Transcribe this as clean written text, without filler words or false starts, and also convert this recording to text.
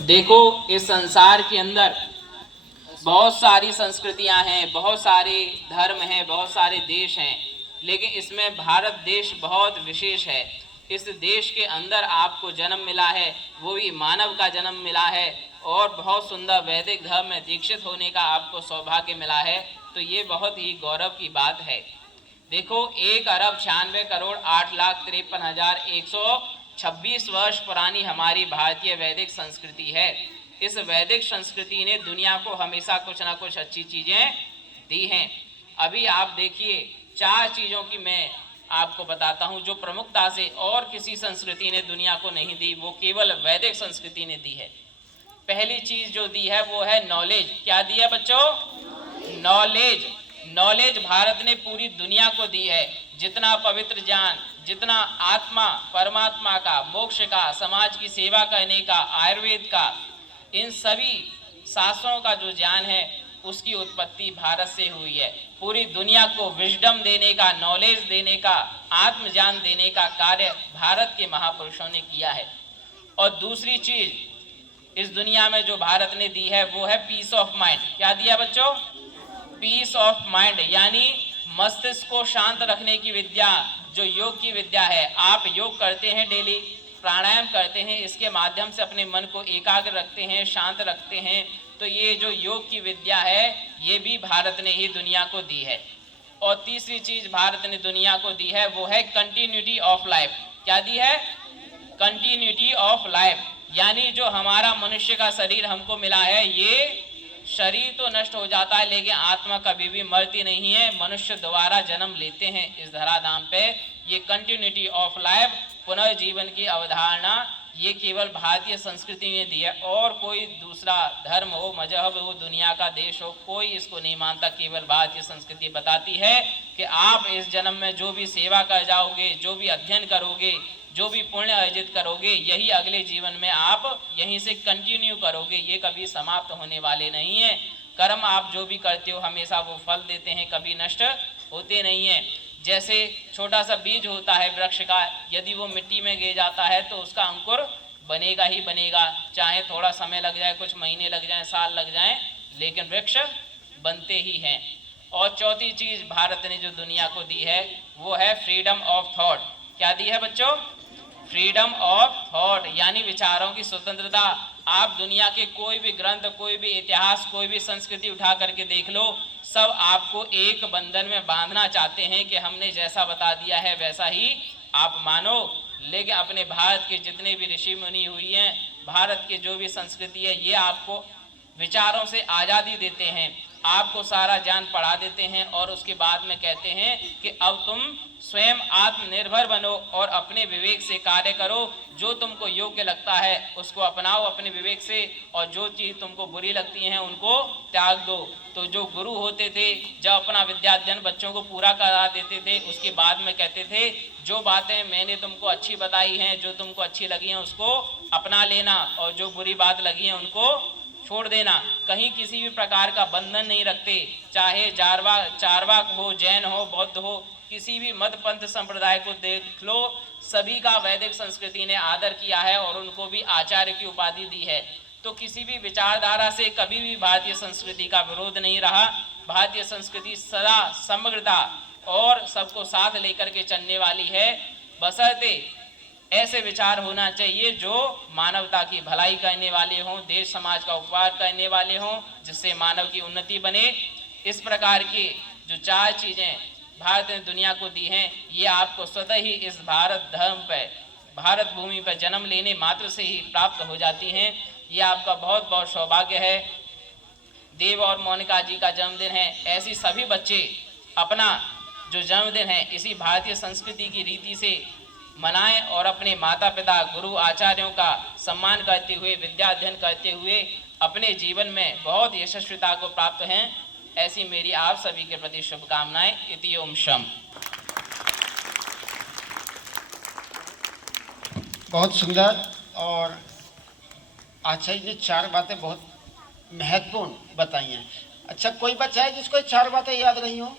देखो, इस संसार के अंदर बहुत सारी संस्कृतियां हैं, बहुत सारे धर्म हैं, बहुत सारे देश हैं, लेकिन इसमें भारत देश बहुत विशेष है। इस देश के अंदर आपको जन्म मिला है, वो भी मानव का जन्म मिला है, और बहुत सुंदर वैदिक धर्म में दीक्षित होने का आपको सौभाग्य मिला है। तो ये बहुत ही गौरव की बात है। देखो, 1,96,8,53,126 वर्ष पुरानी हमारी भारतीय वैदिक संस्कृति है। इस वैदिक संस्कृति ने दुनिया को हमेशा कुछ ना कुछ अच्छी चीज़ें दी हैं। अभी आप देखिए, 4 चीज़ों की मैं आपको बताता हूँ जो प्रमुखता से और किसी संस्कृति ने दुनिया को नहीं दी, वो केवल वैदिक संस्कृति ने दी है। पहली चीज़ जो दी है वो है नॉलेज। क्या दी है बच्चों? नॉलेज। नॉलेज भारत ने पूरी दुनिया को दी है। जितना पवित्र ज्ञान, जितना आत्मा परमात्मा का, मोक्ष का, समाज की सेवा करने का, आयुर्वेद का, इन सभी शास्त्रों का जो ज्ञान है उसकी उत्पत्ति भारत से हुई है। पूरी दुनिया को विजडम देने का, नॉलेज देने का, आत्मज्ञान देने का कार्य भारत के महापुरुषों ने किया है। और दूसरी चीज इस दुनिया में जो भारत ने दी है वो है पीस ऑफ माइंड। क्या दिया बच्चों? पीस ऑफ माइंड, यानी मस्तिष्क को शांत रखने की विद्या, जो योग की विद्या है। आप योग करते हैं, डेली प्राणायाम करते हैं, इसके माध्यम से अपने मन को एकाग्र रखते हैं, शांत रखते हैं। तो ये जो योग की विद्या है ये भी भारत ने ही दुनिया को दी है। और तीसरी चीज भारत ने दुनिया को दी है वो है कंटिन्यूटी ऑफ लाइफ। क्या दी है? कंटिन्यूटी ऑफ लाइफ, यानी जो हमारा मनुष्य का शरीर हमको मिला है, ये शरीर तो नष्ट हो जाता है लेकिन आत्मा कभी भी मरती नहीं है। मनुष्य दोबारा जन्म लेते हैं इस धराधाम पे। ये कंटिन्यूटी ऑफ लाइफ, पुनर्जीवन की अवधारणा, ये केवल भारतीय संस्कृति ने दी है। और कोई दूसरा धर्म हो, मजहब हो, दुनिया का देश हो, कोई इसको नहीं मानता। केवल भारतीय संस्कृति बताती है कि आप इस जन्म में जो भी सेवा कर जाओगे, जो भी अध्ययन करोगे, जो भी पुण्य अर्जित करोगे, यही अगले जीवन में आप यहीं से कंटिन्यू करोगे। ये कभी समाप्त होने वाले नहीं है। कर्म आप जो भी करते हो हमेशा वो फल देते हैं, कभी नष्ट होते नहीं हैं। जैसे छोटा सा बीज होता है वृक्ष का, यदि वो मिट्टी में गिर जाता है तो उसका अंकुर बनेगा ही बनेगा, चाहे थोड़ा समय लग जाए, कुछ महीने लग जाए, साल लग जाए, लेकिन वृक्ष बनते ही हैं। और चौथी चीज भारत ने जो दुनिया को दी है वो है फ्रीडम ऑफ थॉट। क्या दी है बच्चों? फ्रीडम ऑफ थॉट, यानी विचारों की स्वतंत्रता। आप दुनिया के कोई भी ग्रंथ, कोई भी इतिहास, कोई भी संस्कृति उठा करके देख लो, सब आपको एक बंधन में बांधना चाहते हैं कि हमने जैसा बता दिया है वैसा ही आप मानो। लेकिन अपने भारत के जितने भी ऋषि मुनि हुई हैं, भारत के जो भी संस्कृति है, ये आपको विचारों से आज़ादी देते हैं, आपको सारा ज्ञान पढ़ा देते हैं और उसके बाद में कहते हैं कि अब तुम स्वयं आत्मनिर्भर बनो और अपने विवेक से कार्य करो। जो तुमको योग्य लगता है उसको अपनाओ अपने विवेक से, और जो चीज़ तुमको बुरी लगती हैं उनको त्याग दो। तो जो गुरु होते थे, जब अपना विद्याध्ययन बच्चों को पूरा करा देते थे, उसके बाद में कहते थे जो बातें मैंने तुमको अच्छी बताई हैं, जो तुमको अच्छी लगी हैं उसको अपना लेना, और जो बुरी बात लगी है उनको छोड़ देना। कहीं किसी भी प्रकार का बंधन नहीं रखते, चाहे चारवाक हो, जैन हो, बौद्ध हो, किसी भी मत पंथ संप्रदाय को देख लो, सभी का वैदिक संस्कृति ने आदर किया है और उनको भी आचार्य की उपाधि दी है। तो किसी भी विचारधारा से कभी भी भारतीय संस्कृति का विरोध नहीं रहा। भारतीय संस्कृति सदा समग्रता और सबको साथ लेकर के चलने वाली है, बशर्ते ऐसे विचार होना चाहिए जो मानवता की भलाई करने वाले हों, देश समाज का उपकार करने वाले हों, जिससे मानव की उन्नति बने। इस प्रकार की जो 4 चीज़ें भारत ने दुनिया को दी हैं, ये आपको स्वतः ही इस भारत धर्म पर, भारत भूमि पर जन्म लेने मात्र से ही प्राप्त हो जाती हैं। ये आपका बहुत बहुत सौभाग्य है। देव और मोनिका जी का जन्मदिन है। ऐसी सभी बच्चे अपना जो जन्मदिन है इसी भारतीय संस्कृति की रीति से मनाएं और अपने माता पिता, गुरु, आचार्यों का सम्मान करते हुए, विद्या अध्ययन करते हुए अपने जीवन में बहुत यशस्विता को प्राप्त हैं। ऐसी मेरी आप सभी के प्रति शुभकामनाएं। इति ओम शम। बहुत सुंदर। और आचार्य जी ने 4 बातें बहुत महत्वपूर्ण बताई हैं। अच्छा, कोई बच्चा है जिसको 4 बातें याद नहीं हो?